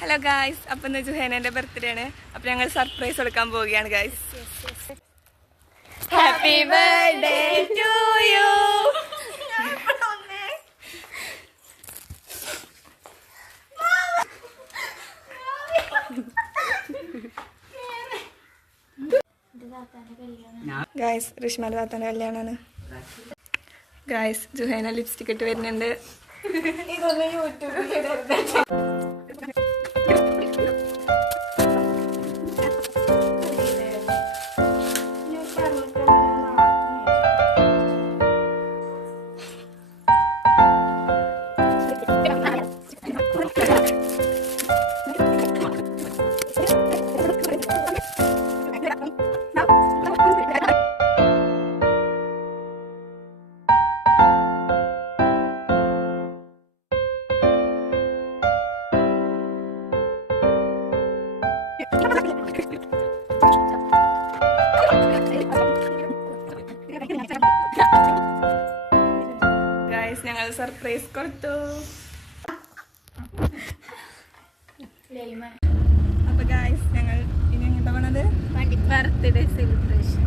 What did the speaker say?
Hello guys, അപ്പം ഇന്ന് ജുഹേനന്റെ birthday ആണ്. അപ്പം ഞങ്ങൾ സർപ്രൈസ് കൊടുക്കാൻ പോവുകയാണ് guys. Happy birthday to you. Guys, റിഷ്മാന്റെ താത്താന്റെ കല്യാണമാണ്. ഗായ്സ്, ജുഹേന ലിപ്സ്റ്റിക് ഇട്ട് വരുന്നുണ്ട്. ഇതൊന്നും യൂട്യൂബിൽ ഗായ്സ്, ഞങ്ങൾ സർപ്രൈസ് കൊടുത്തു. അപ്പൊ ഗായ്സ്, ഞങ്ങൾ ഇനി എങ്ങോട്ടാ പോണത്? Birthday celebration.